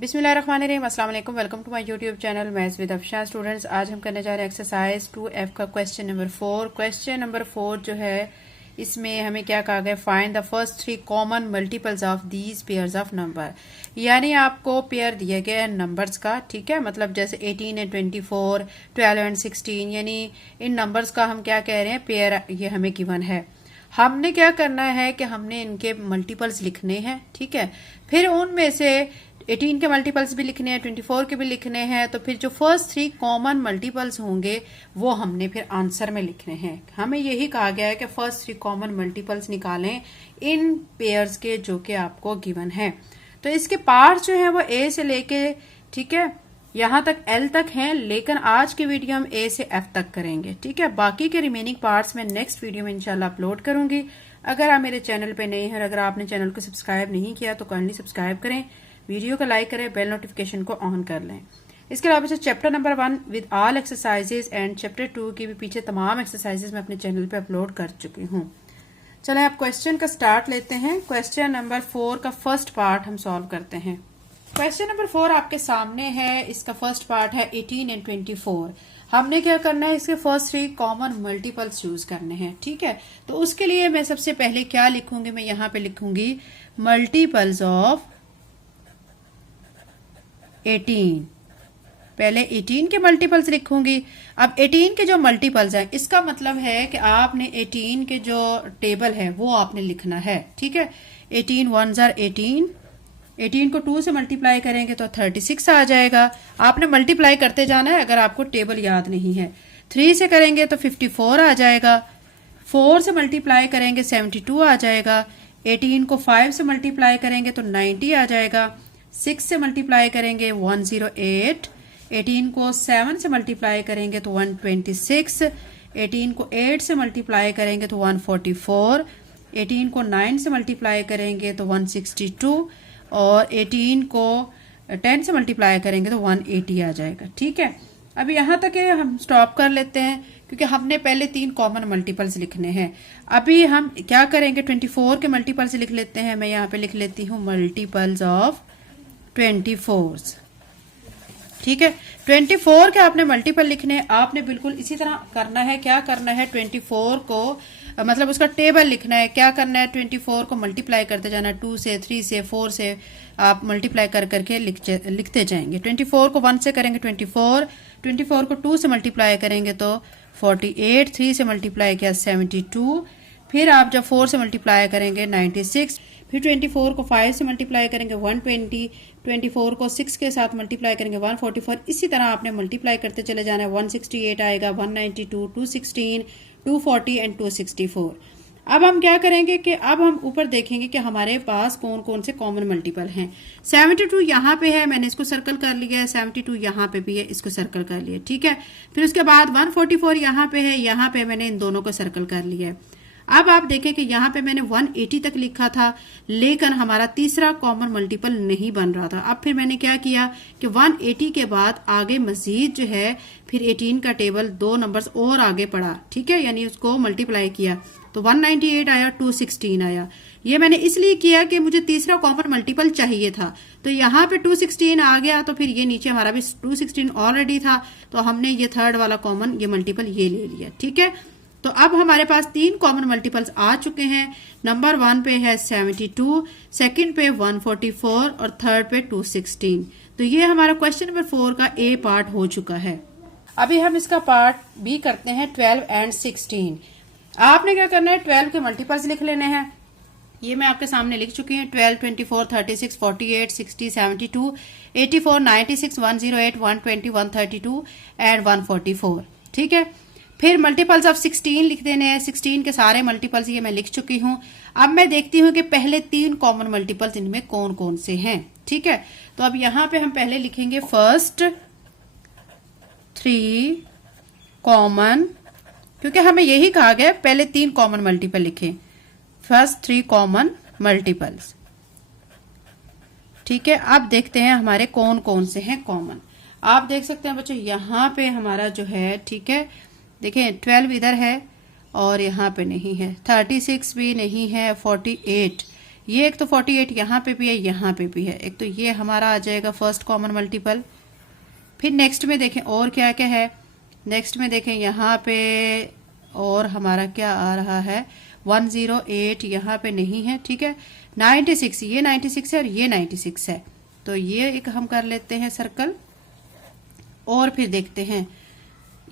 बिस्मिल्लाहिर्रहमानिर्रहीम, अस्सलाम वालेकुम। Welcome to my YouTube channel maths with Afsha. Students, आज हम करने जा रहे हैं एक्सरसाइज 2F का क्वेश्चन नंबर 4। क्वेश्चन नंबर 4 जो है इसमें हमें क्या कहा गया, find the first 3 common multiples of these pairs of number. यानी आपको पेयर दिए गए हैं नंबर्स का, ठीक है। मतलब जैसे 18 एंड 24, 12 एंड 16, यानी इन नंबर्स का हम क्या कह रहे हैं, पेयर ये हमें गिवन है। हमने क्या करना है कि हमने इनके मल्टीपल्स लिखने हैं, ठीक है। फिर उनमें से 18 के मल्टीपल्स भी लिखने हैं, 24 के भी लिखने हैं। तो फिर जो फर्स्ट 3 कॉमन मल्टीपल्स होंगे वो हमने फिर आंसर में लिखने हैं। हमें यही कहा गया है कि फर्स्ट 3 कॉमन मल्टीपल्स निकालें इन पेयर्स के जो कि आपको गिवन है। तो इसके पार्ट्स जो हैं वो ए से लेके, ठीक है, यहां तक एल तक हैं, लेकिन आज की वीडियो हम ए से एफ तक करेंगे, ठीक है। बाकी के रिमेनिंग पार्ट्स में नेक्स्ट वीडियो में इंशाल्लाह अपलोड करूंगी। अगर आप मेरे चैनल पे नए हैं और अगर आपने चैनल को सब्सक्राइब नहीं किया तो काइंडली सब्सक्राइब करें, वीडियो को लाइक करें, बेल नोटिफिकेशन को ऑन कर लें। इसके अलावा chapter number 1 with all exercises and chapter 2 की भी पीछे तमाम एक्सरसाइजेज मैं अपने चैनल पे अपलोड कर चुकी हूँ। चलें आप क्वेश्चन का स्टार्ट लेते हैं। क्वेश्चन नंबर 4 का फर्स्ट पार्ट हम सॉल्व करते हैं। क्वेश्चन नंबर 4 आपके सामने है। इसका फर्स्ट पार्ट है 18 एंड 24। हमने क्या करना है, इसके फर्स्ट 3 कॉमन मल्टीपल्स चूज करने हैं, ठीक है। तो उसके लिए मैं सबसे पहले क्या लिखूंगी, मैं यहाँ पे लिखूंगी मल्टीपल्स ऑफ 18। पहले 18 के मल्टीपल्स लिखूंगी। अब 18 के जो मल्टीपल्स हैं, इसका मतलब है कि आपने 18 के जो टेबल है वो आपने लिखना है, ठीक है। 18 1s are 18, 18 को 2 से मल्टीप्लाई करेंगे तो 36 आ जाएगा। आपने मल्टीप्लाई करते जाना है अगर आपको टेबल याद नहीं है। 3 से करेंगे तो 54 आ जाएगा। 4 से मल्टीप्लाई करेंगे 72 आ जाएगा। 18 को 5 से मल्टीप्लाई करेंगे तो 90 आ जाएगा। 6 से मल्टीप्लाई करेंगे 108। 18 को 7 से मल्टीप्लाई करेंगे तो 126। 18 को 8 से मल्टीप्लाई करेंगे तो 144। 18 को 9 से मल्टीप्लाई करेंगे तो 162 और 18 को 10 से मल्टीप्लाई करेंगे तो 180 आ जाएगा, ठीक है। अब यहाँ तक हम स्टॉप कर लेते हैं क्योंकि हमने पहले 3 कॉमन मल्टीपल्स लिखने हैं। अभी हम क्या करेंगे, 24 के मल्टीपल्स लिख लेते हैं। मैं यहाँ पे लिख लेती हूँ मल्टीपल्स ऑफ 24, ठीक है। 24 के आपने मल्टीपल लिखने हैं, आपने बिल्कुल इसी तरह करना है। क्या करना है, 24 को मतलब उसका टेबल लिखना है। क्या करना है, 24 को मल्टीप्लाई करते जाना, 2 से 3 से 4 से आप मल्टीप्लाई कर करके लिखते जाएंगे। 24 को 1 से करेंगे 24, 24 को 2 से मल्टीप्लाई करेंगे तो 48, 3 से मल्टीप्लाई किया 72, फिर आप जब 4 से मल्टीप्लाई करेंगे 96, फिर 24 को 5 से मल्टीप्लाई करेंगे 120, 24 को 6 के साथ मल्टीप्लाई करेंगे 144। इसी तरह आपने मल्टीप्लाई करते चले जाना है। 168 आएगा, 192, 216, 240 एंड 264। अब हम क्या करेंगे कि अब हम ऊपर देखेंगे कि हमारे पास कौन कौन से कॉमन मल्टीपल हैं। 72 यहाँ पे है, मैंने इसको सर्कल कर लिया है। 72 यहाँ पे भी है, इसको सर्कल कर लिया, ठीक है। फिर उसके बाद 144 यहाँ पे है, यहाँ पे मैंने इन दोनों को सर्कल कर लिया है। अब आप देखें कि यहाँ पे मैंने 180 तक लिखा था, लेकिन हमारा तीसरा कॉमन मल्टीपल नहीं बन रहा था। अब फिर मैंने क्या किया कि 180 के बाद आगे मजीद जो है फिर 18 का टेबल 2 नंबर्स और आगे पड़ा, ठीक है, यानी उसको मल्टीप्लाई किया तो 198 आया, 216 आया। ये मैंने इसलिए किया कि मुझे तीसरा कॉमन मल्टीपल चाहिए था। तो यहाँ पे 216 आ गया, तो फिर ये नीचे हमारा भी 216 ऑलरेडी था, तो हमने ये थर्ड वाला कॉमन ये मल्टीपल ये ले लिया, ठीक है। तो अब हमारे पास 3 कॉमन मल्टीपल्स आ चुके हैं। नंबर 1 पे है 72, सेकंड पे 144 और थर्ड पे 216। तो ये हमारा क्वेश्चन नंबर 4 का ए पार्ट हो चुका है। अभी हम इसका पार्ट बी करते हैं, 12 एंड 16। आपने क्या करना है, 12 के मल्टीपल्स लिख लेने हैं। ये मैं आपके सामने लिख चुकी हूँ। 12, 24, 36, 48, 60, 72, 84, 96, 108, 120, 132 एंड 144, ठीक है। फिर मल्टीपल्स ऑफ 16 लिख देने हैं। 16 के सारे मल्टीपल्स ये मैं लिख चुकी हूं। अब मैं देखती हूं कि पहले 3 कॉमन मल्टीपल्स इनमें कौन कौन से हैं, ठीक है। तो अब यहां पे हम पहले लिखेंगे फर्स्ट 3 कॉमन, क्योंकि हमें यही कहा गया पहले 3 कॉमन मल्टीपल लिखें। फर्स्ट 3 कॉमन मल्टीपल्स, ठीक है। अब देखते हैं हमारे कौन कौन से हैं कॉमन। आप देख सकते हैं बच्चों, यहां पे हमारा जो है, ठीक है, देखिए 12 इधर है और यहाँ पे नहीं है, 36 भी नहीं है, 48 ये एक तो 48 यहाँ पे भी है, यहाँ पे भी है, एक तो ये हमारा आ जाएगा फर्स्ट कॉमन मल्टीपल। फिर नेक्स्ट में देखें और क्या क्या है, नेक्स्ट में देखें यहाँ पे और हमारा क्या आ रहा है 108 यहाँ पे नहीं है, ठीक है। 96 ये 96 है और ये 96 है, तो ये एक हम कर लेते हैं सर्कल। और फिर देखते हैं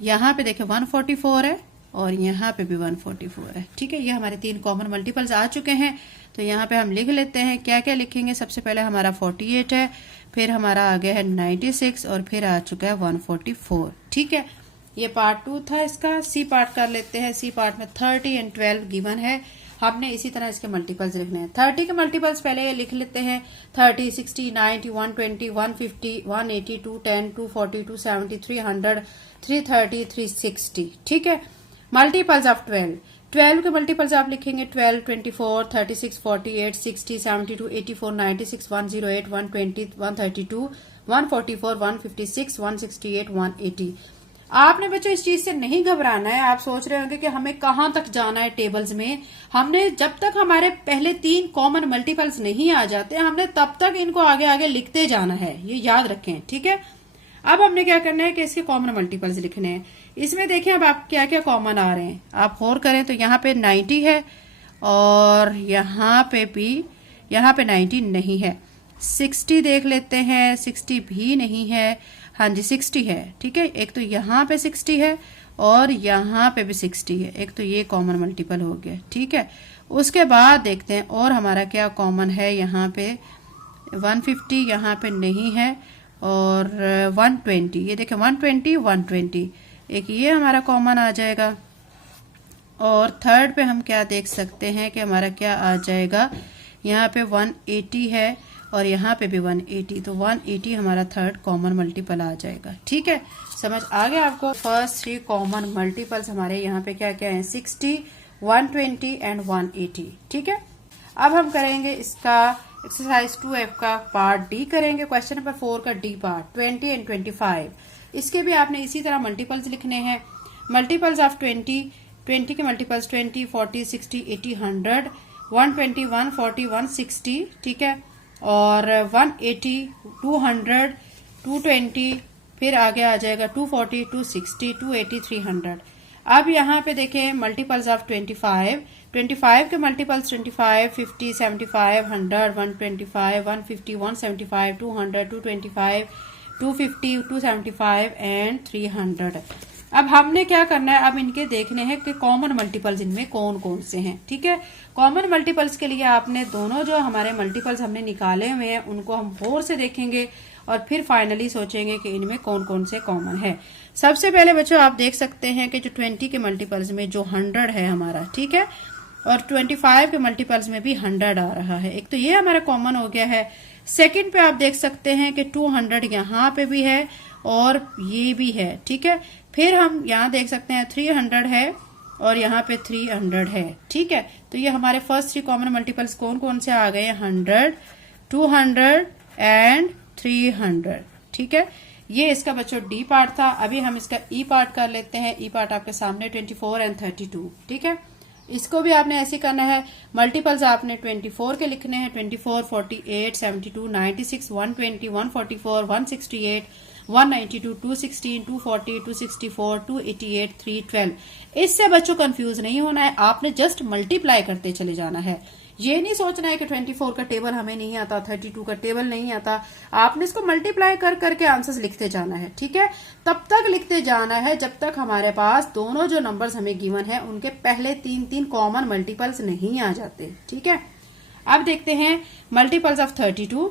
यहाँ पे देखें 144 है और यहाँ पे भी 144 है, ठीक है। ये हमारे 3 कॉमन मल्टीपल्स आ चुके हैं। तो यहाँ पे हम लिख लेते हैं, क्या क्या लिखेंगे। सबसे पहले हमारा 48 है, फिर हमारा आ गया है 96 और फिर आ चुका है 144, ठीक है। ये पार्ट 2 था इसका। सी पार्ट कर लेते हैं। सी पार्ट में 30 एंड 12 गिवन है, हमने इसी तरह इसके मल्टीपल्स लिखने हैं। 30 के मल्टीपल्स पहले ये लिख लेते हैं 30, 60, 90, 120, 150, 180, 210, 240, 270, 300, 330, 360, ठीक है। मल्टीपल्स ऑफ 12 के मल्टीपल्स आप लिखेंगे 12, 24, 36, 48, 60, 72, 84, 96, 108, 120, 132, 144, 156, 168, 180। आपने बच्चों इस चीज से नहीं घबराना है। आप सोच रहे होंगे कि हमें कहां तक जाना है टेबल्स में। हमने जब तक हमारे पहले 3 कॉमन मल्टीपल्स नहीं आ जाते, हमने तब तक इनको आगे आगे लिखते जाना है, ये याद रखें, ठीक है। अब हमने क्या करना है कि इसके कॉमन मल्टीपल्स लिखने हैं। इसमें देखें अब आप क्या क्या कॉमन आ रहे हैं। आप 4 करें तो यहाँ पे 90 है और यहाँ पे भी 90 नहीं है। 60 देख लेते हैं, 60 भी नहीं है। हाँ जी 60 है, ठीक है। एक तो यहाँ पे 60 है और यहाँ पे भी 60 है, एक तो ये कॉमन मल्टीपल हो गया, ठीक है। उसके बाद देखते हैं और हमारा क्या कॉमन है। यहाँ पे 150 यहाँ पे नहीं है और 120, ये देखें 120, 120, एक ये हमारा कॉमन आ जाएगा। और थर्ड पे हम क्या देख सकते हैं कि हमारा क्या आ जाएगा, यहाँ पे 180 है और यहाँ पे भी 180, तो 180 हमारा थर्ड कॉमन मल्टीपल आ जाएगा, ठीक है। समझ आ गया आपको। फर्स्ट 3 कॉमन मल्टीपल्स हमारे यहाँ पे क्या क्या है, 60, 120 एंड 180, ठीक है। अब हम करेंगे इसका एक्सरसाइज 2F का पार्ट डी करेंगे। क्वेश्चन नंबर 4 का डी पार्ट 20 एंड 25। इसके भी आपने इसी तरह मल्टीपल्स लिखने हैं। मल्टीपल्स ऑफ 20 के मल्टीपल्स 20, 40, 60, 80, 100, 120, 140, 160, ठीक है। और 180, 200, 220, फिर आगे आ जाएगा 240, 260, 280, 300। अब यहाँ पे देखें मल्टीपल्स ऑफ 25 के मल्टीपल्स 25, 50, 75, 100, 125, 150, 175, 200, 225, 250, 275 एंड 300। अब हमने क्या करना है, अब इनके देखने हैं कि कॉमन मल्टीपल्स इनमें कौन कौन से हैं, ठीक है। कॉमन मल्टीपल्स के लिए आपने दोनों जो हमारे मल्टीपल्स हमने निकाले हुए हैं उनको हम 4 से देखेंगे और फिर फाइनली सोचेंगे कि इनमें कौन कौन से कॉमन है। सबसे पहले बच्चों आप देख सकते हैं कि जो 20 के मल्टीपल्स में जो 100 है हमारा, ठीक है, और 25 के मल्टीपल्स में भी 100 आ रहा है, एक तो ये हमारा कॉमन हो गया है। सेकंड पे आप देख सकते हैं कि 200 यहाँ पे भी है और ये भी है, ठीक है। फिर हम यहाँ देख सकते हैं 300 है और यहाँ पे 300 है, ठीक है। तो ये हमारे फर्स्ट 3 कॉमन मल्टीपल्स कौन कौन से आ गए, 100, 200 एंड 300, ठीक है। ये इसका बच्चों डी पार्ट था। अभी हम इसका ई पार्ट कर लेते हैं। ई पार्ट आपके सामने 24 एंड 32, ठीक है। इसको भी आपने ऐसे करना है। मल्टीपल्स आपने 24 के लिखने हैं, 24, 48, 72, 96, 120, 144, 168, 192, 216, 240, 264, 288, 312। इससे बच्चों कंफ्यूज नहीं होना है, आपने जस्ट मल्टीप्लाई करते चले जाना है। ये नहीं सोचना है कि 24 का टेबल हमें नहीं आता, 32 का टेबल नहीं आता। आपने इसको मल्टीप्लाई कर करके आंसर्स लिखते जाना है, ठीक है। तब तक लिखते जाना है जब तक हमारे पास दोनों जो नंबर्स हमें गिवन है उनके पहले 3 कॉमन मल्टीपल्स नहीं आ जाते, ठीक है। अब देखते हैं मल्टीपल्स ऑफ 32,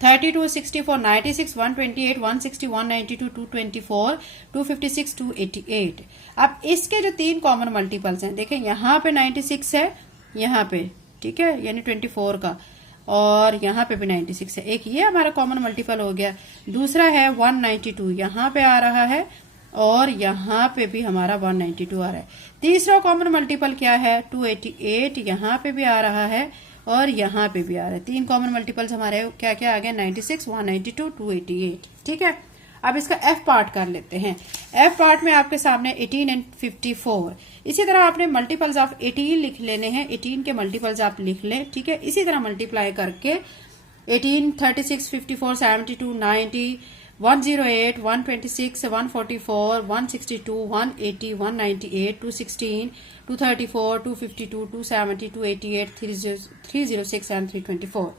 64, 96, 128, 160, 192, 224, 256, 288। अब इसके जो 3 कॉमन मल्टीपल्स हैं, देखें यहाँ पे 96 है, यहाँ पे, ठीक है, यानी 24 का, और यहाँ पे भी 96 है। एक ये हमारा कॉमन मल्टीपल हो गया। दूसरा है 192, यहाँ पे आ रहा है और यहाँ पे भी हमारा 192 आ रहा है। तीसरा कॉमन मल्टीपल क्या है, 288, यहाँ पे भी आ रहा है और यहाँ पे भी आ रहा है। 3 कॉमन मल्टीपल्स हमारे क्या क्या आ गए, 96, 192, 288, ठीक है। अब इसका एफ पार्ट कर लेते हैं। एफ पार्ट में आपके सामने 18 एंड 54। इसी तरह आपने मल्टीपल्स ऑफ 18 लिख लेने हैं, 18 के मल्टीपल्स आप लिख लें, ठीक है। इसी तरह मल्टीप्लाई करके 18, 36, 54, 72, 90, 108, 126, 144, 162, 180, 198, 216, 234, 252, 270, 288, 306 एंड 324।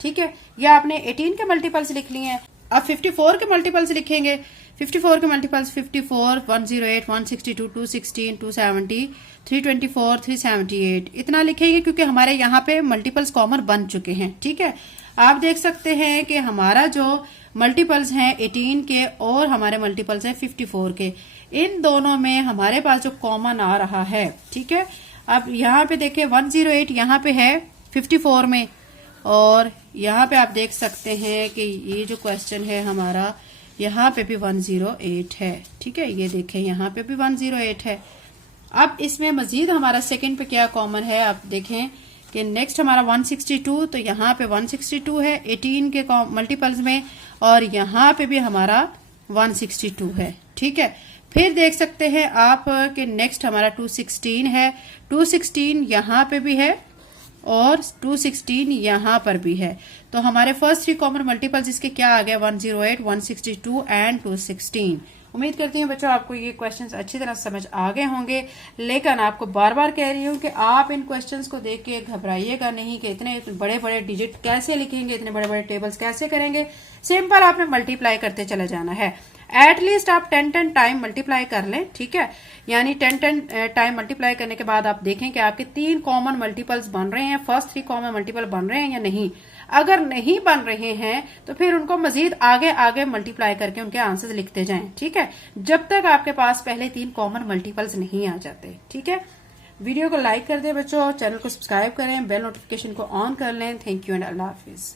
ठीक है, ये आपने 18 के मल्टीपल्स लिख लिए हैं। अब 54 के मल्टीपल्स लिखेंगे। 54 के मल्टीपल्स 54, 108, 162, 216, 270, 324, 378 इतना लिखेंगे क्योंकि हमारे यहाँ पे मल्टीपल्स कॉमन बन चुके हैं। ठीक है, आप देख सकते हैं कि हमारा जो मल्टीपल्स हैं 18 के और हमारे मल्टीपल्स हैं 54 के, इन दोनों में हमारे पास जो कॉमन आ रहा है, ठीक है। अब यहाँ पे देखिए 108 यहाँ पे है 54 में, और यहाँ पे आप देख सकते हैं कि ये जो क्वेश्चन है हमारा यहाँ पे भी 108 है। ठीक है, ये देखें यहाँ पे भी 108 है। अब इसमें मजीद हमारा सेकंड पे क्या कॉमन है, आप देखें कि नेक्स्ट हमारा 162, तो यहाँ पे 162 है 18 के मल्टीपल्स में, और यहाँ पे भी हमारा 162 है। ठीक है, फिर देख सकते हैं आप कि नेक्स्ट हमारा 216 है, 216 यहाँ पे भी है और 216 यहाँ पर भी है। तो हमारे फर्स्ट 3 कॉमन मल्टीपल्स इसके क्या आ गए, 108, 162 एंड 216। उम्मीद करती हूँ बच्चों आपको ये क्वेश्चंस अच्छी तरह समझ आ गए होंगे, लेकिन आपको बार बार कह रही हूँ कि आप इन क्वेश्चंस को देख के घबराइएगा नहीं कि इतने बड़े बड़े डिजिट कैसे लिखेंगे, इतने बड़े बड़े टेबल्स कैसे करेंगे। सिंपल आपने मल्टीप्लाई करते चले जाना है। एटलीस्ट आप 10 टाइम मल्टीप्लाई कर लें। ठीक है, यानी 10 टाइम मल्टीप्लाई करने के बाद आप देखें कि आपके 3 कॉमन मल्टीपल्स बन रहे हैं, फर्स्ट 3 कॉमन मल्टीपल बन रहे हैं या नहीं। अगर नहीं बन रहे हैं तो फिर उनको मजीद आगे आगे मल्टीप्लाई करके उनके आंसर्स लिखते जाएं। ठीक है, जब तक आपके पास पहले 3 कॉमन मल्टीपल्स नहीं आ जाते। ठीक है, वीडियो को लाइक कर दें बच्चों, चैनल को सब्सक्राइब करें, बेल नोटिफिकेशन को ऑन कर लें। Thank you and Allah Hafiz.